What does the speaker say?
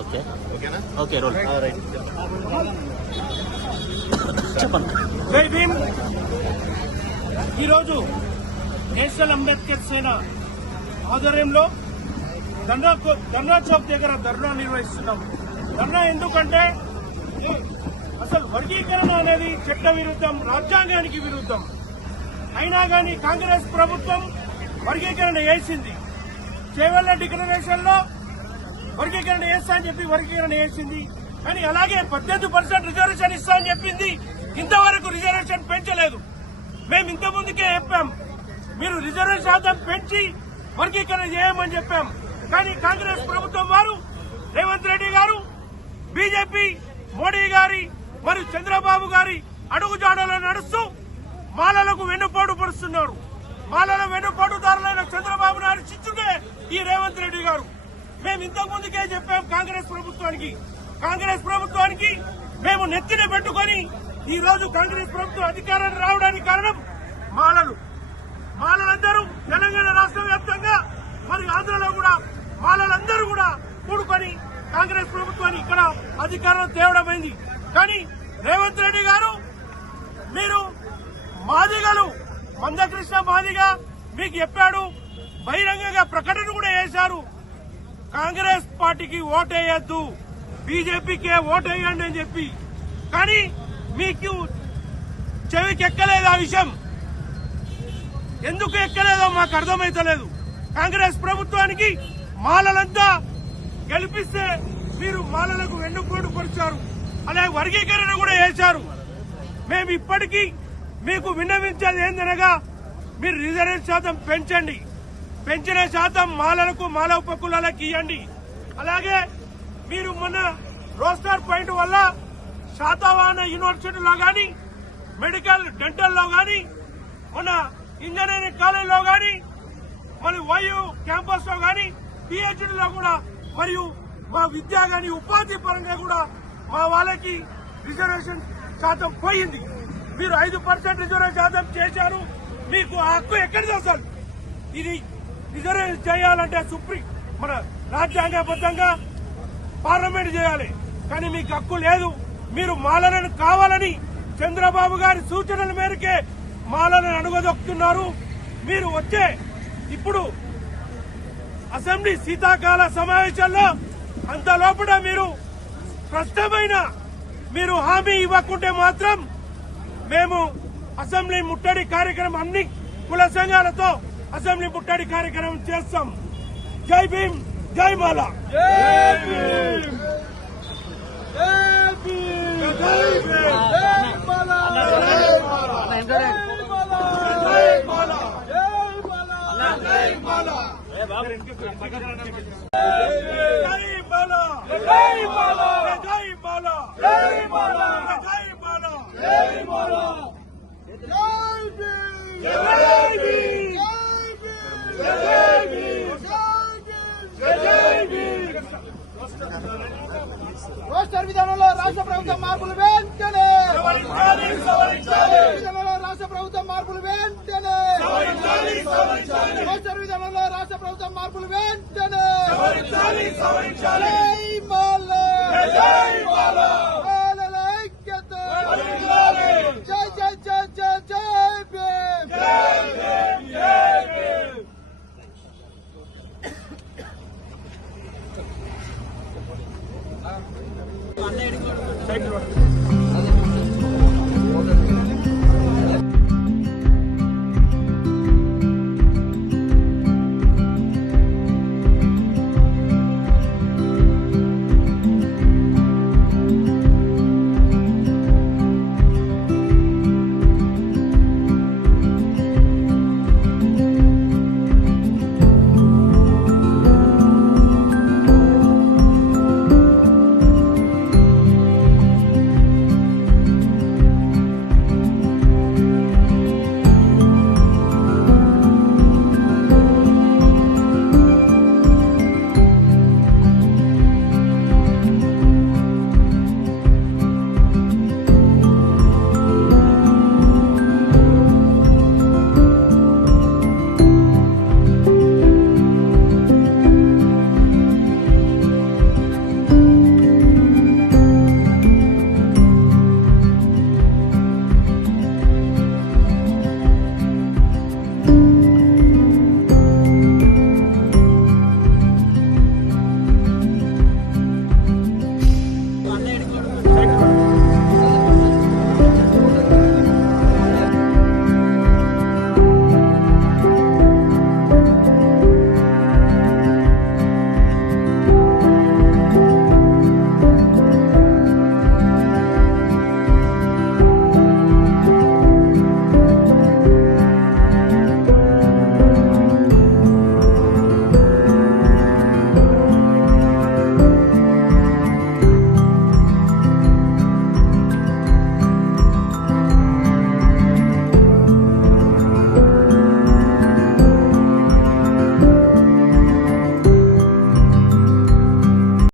Okay ఓకేనా? Okay roll right. చెప్పండి. జై భీమ్. ఈరోజు నేషనల్ అంబేద్కర్ సేన ఆధ్వర్యంలో ధర్నా చౌక్ దగ్గర ధర్నా నిర్వహిస్తున్నాం. ధర్నా ఎందుకంటే అసలు వర్గీకరణ అనేది చట్ట విరుద్ధం, రాజ్యాంగానికి విరుద్ధం. అయినా కానీ కాంగ్రెస్ ప్రభుత్వం వర్గీకరణ చేసింది. చేవెళ్ల డిక్లరేషన్ లో వర్గీకరణ చేస్తా అని చెప్పి వర్గీకరణ చేసింది. కానీ అలాగే 18% రిజర్వేషన్ ఇస్తా అని చెప్పింది. ఇంతవరకు రిజర్వేషన్ పెంచలేదు. మేము ఇంత ముందుకే చెప్పాం, మీరు రిజర్వేషన్ శాతం పెంచి వర్గీకరణ చేయమని చెప్పాం. కానీ కాంగ్రెస్ ప్రభుత్వం వారు, రేవంత్ రెడ్డి గారు, బీజేపీ, మోడీ గారి మరియు చంద్రబాబు గారి అడుగుజాడలో నడుస్తూ మాలలకు వెన్నుపోటు పరుస్తున్నారు. మాలల వెన్నుపోటుదారులైన చంద్రబాబు నాయుడు శిష్యుడే ఈ రేవంత్ రెడ్డి గారు. మేము ఇంతకు ముందుకే చెప్పాం కాంగ్రెస్ ప్రభుత్వానికి మేము నెత్తిన పెట్టుకుని ఈ రోజు కాంగ్రెస్ ప్రభుత్వం అధికారానికి రావడానికి కారణం మాలలందరూ తెలంగాణ రాష్ట్ర వ్యాప్తంగా మరియు ఆంధ్రలో కూడా మాలలందరూ కూడా కూడుకొని కాంగ్రెస్ ప్రభుత్వాన్ని ఇక్కడ అధికారం తేవడమైంది. కానీ రేవంత్ రెడ్డి గారు, మీరు మాదిగలు, మందకృష్ణ మాదిగ మీకు చెప్పాడు, బహిరంగంగా ప్రకటన కూడా చేశారు, కాంగ్రెస్ పార్టీకి ఓటేయద్దు, బీజేపీకే ఓటేయండి అని చెప్పి. కానీ మీకు చెవికి ఎక్కలేదు ఆ విషయం. ఎందుకు ఎక్కలేదో మాకు అర్థమైతలేదు. కాంగ్రెస్ ప్రభుత్వానికి మాలలంతా గెలిపిస్తే మీరు మాలలకు వెన్నుపోటు పరిచారు, అలాగే వర్గీకరణ కూడా చేశారు. మేము ఇప్పటికీ మీకు విన్నవించేది ఏందనగా, మీరు రిజర్వేషన్ శాతం పెంచండి. పెంచిన శాతం మాలలకు, మాల ఉపకులాలకు ఇవ్వండి. అలాగే మీరు మొన్న రోస్టర్ పాయింట్ వల్ల శాతవాహన యూనివర్సిటీలో గాని, మెడికల్ డెంటల్లో గాని, మన ఇంజనీరింగ్ కాలేజీలో గాని, మన వైయూ క్యాంపస్ లో గాని, పిహెచ్డీలో కూడా, మరియు మా విద్య గాని ఉపాధి పరంగా కూడా మా వాళ్ళకి రిజర్వేషన్ శాతం పోయింది. మీరు 5% రిజర్వేషన్ శాతం చేశారు. మీకు ఆ హక్కు ఎక్కడిది అసలు? ఇది రిజర్వేషన్ చేయాలంటే మన రాజ్యాంగబద్ధంగా పార్లమెంట్ చేయాలి. కానీ మీకు హక్కు లేదు. మీరు మాలలను కావాలని చంద్రబాబు గారి సూచనల మేరకే మాలలను అణగదొక్కుతున్నారు. మీరు వచ్చే ఇప్పుడు అసెంబ్లీ శీతాకాల సమావేశాల్లో అంత లోపల మీరు స్పష్టమైన మీరు హామీ ఇవ్వకుంటే మాత్రం మేము అసెంబ్లీ ముట్టడి కార్యక్రమం, అన్ని కుల సంఘాలతో అసెంబ్లీ ముట్టడి కార్యక్రమం చేస్తాం. జై భీమ్, జై మాల. రోస్టర్ విధానంలో రాష్ట్ర ప్రభుత్వం మార్పులు వెంటనే, విధానంలో రాష్ట్ర ప్రభుత్వం మార్పులు వెంటనే, రోస్టర్ విధానంలో రాష్ట్ర ప్రభుత్వం మార్పులు వెంటనే. మాలల ఐక్యత, జై జై జై జై జై భీమ్. సైకిల్